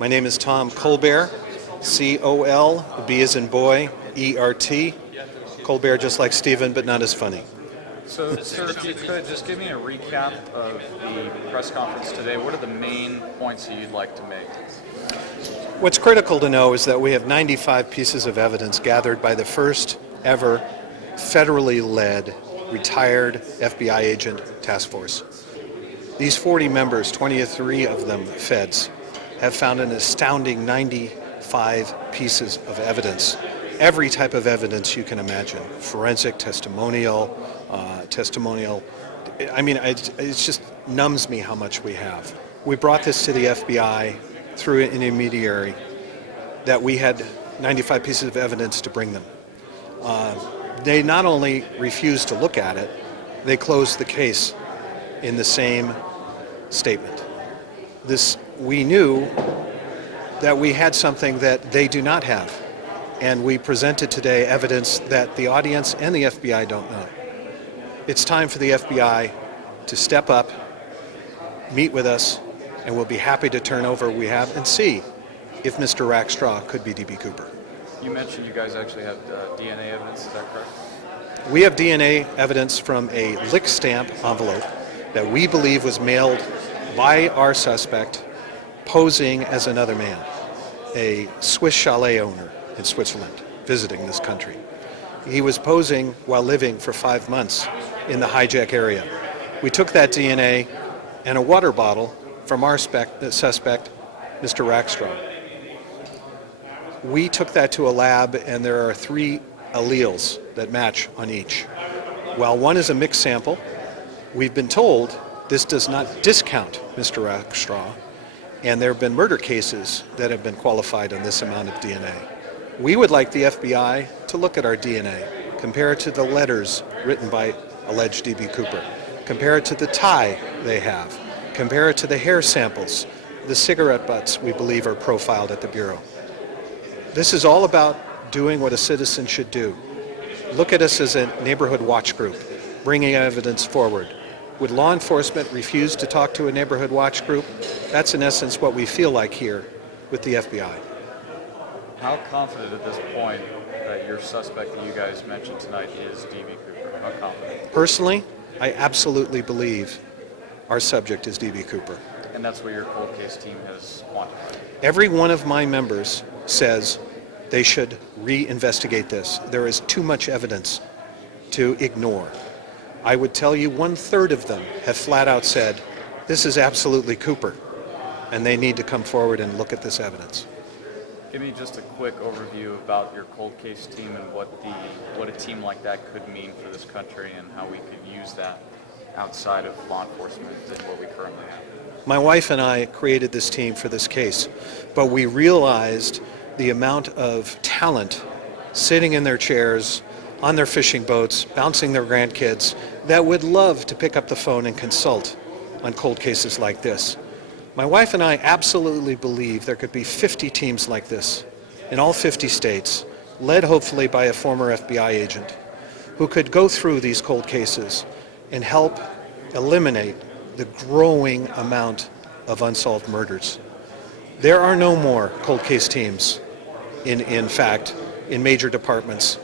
My name is Tom Colbert, C-O-L, B as in boy, E-R-T. Colbert just like Stephen, but not as funny. So, sir, if you could just give me a recap of the press conference today. What are the main points that you'd like to make? What's critical to know is that we have 95 pieces of evidence gathered by the first ever federally led retired FBI agent task force. These 40 members, 23 of them feds, have found an astounding 95 pieces of evidence. Every type of evidence you can imagine, forensic, testimonial. I mean, it just numbs me how much we have. We brought this to the FBI through an intermediary that we had 95 pieces of evidence to bring them. They not only refused to look at it, they closed the case in the same statement. We knew that we had something that they do not have, and we presented today evidence that the audience and the FBI don't know. It's time for the FBI to step up, meet with us, and we'll be happy to turn over what we have and see if Mr. Rackstraw could be D.B. Cooper. You mentioned you guys actually have DNA evidence, is that correct? We have DNA evidence from a lick stamp envelope that we believe was mailed by our suspect posing as another man, a Swiss chalet owner in Switzerland visiting this country. He was posing while living for 5 months in the hijack area. We took that DNA and a water bottle from our suspect, Mr. Rackstraw. We took that to a lab, and there are 3 alleles that match on each. While one is a mixed sample, we've been told this does not discount Mr. Rackstraw, and there have been murder cases that have been qualified on this amount of DNA. We would like the FBI to look at our DNA, compare it to the letters written by alleged D.B. Cooper, compare it to the tie they have, compare it to the hair samples, the cigarette butts we believe are profiled at the Bureau. This is all about doing what a citizen should do. Look at us as a neighborhood watch group, bringing evidence forward. Would law enforcement refuse to talk to a neighborhood watch group? That's in essence what we feel like here with the FBI. How confident at this point that your suspect that you guys mentioned tonight is D.B. Cooper? How confident? Personally, I absolutely believe our subject is D.B. Cooper. And that's what your cold case team has quantified? Every one of my members says they should reinvestigate this. There is too much evidence to ignore. I would tell you 1/3 of them have flat out said, this is absolutely Cooper, and they need to come forward and look at this evidence. Give me just a quick overview about your cold case team and what a team like that could mean for this country and how we could use that outside of law enforcement than what we currently have. My wife and I created this team for this case, but we realized the amount of talent sitting in their chairs, on their fishing boats, bouncing their grandkids, that would love to pick up the phone and consult on cold cases like this. My wife and I absolutely believe there could be 50 teams like this in all 50 states, led hopefully by a former FBI agent, who could go through these cold cases and help eliminate the growing amount of unsolved murders. There are no more cold case teams, in fact, in major departments.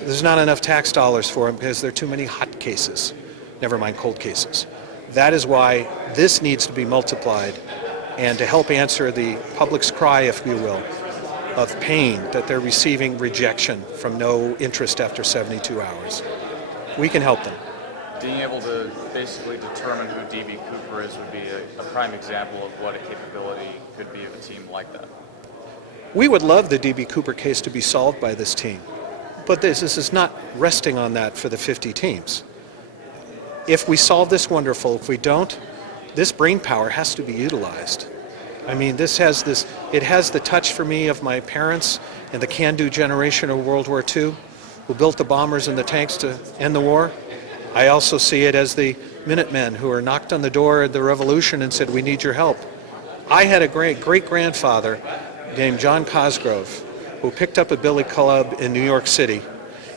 There's not enough tax dollars for them because there are too many hot cases, never mind cold cases. That is why this needs to be multiplied, and to help answer the public's cry, if you will, of pain that they're receiving rejection from no interest after 72 hours. We can help them. Being able to basically determine who D.B. Cooper is would be a prime example of what a capability could be of a team like that. We would love the D.B. Cooper case to be solved by this team, but this is not resting on that for the 50 teams. If we solve this, wonderful. If we don't, this brain power has to be utilized. I mean, it has the touch for me of my parents and the can-do generation of World War II, who built the bombers and the tanks to end the war. I also see it as the Minutemen who were knocked on the door of the Revolution and said, we need your help. I had a great-grandfather named John Cosgrove who picked up a billy club in New York City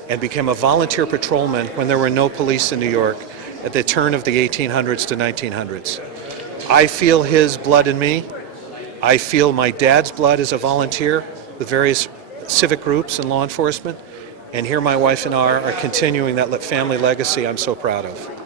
and became a volunteer patrolman when there were no police in New York at the turn of the 1800s to 1900s. I feel his blood in me. I feel my dad's blood as a volunteer with various civic groups and law enforcement, and here my wife and I are continuing that family legacy I'm so proud of.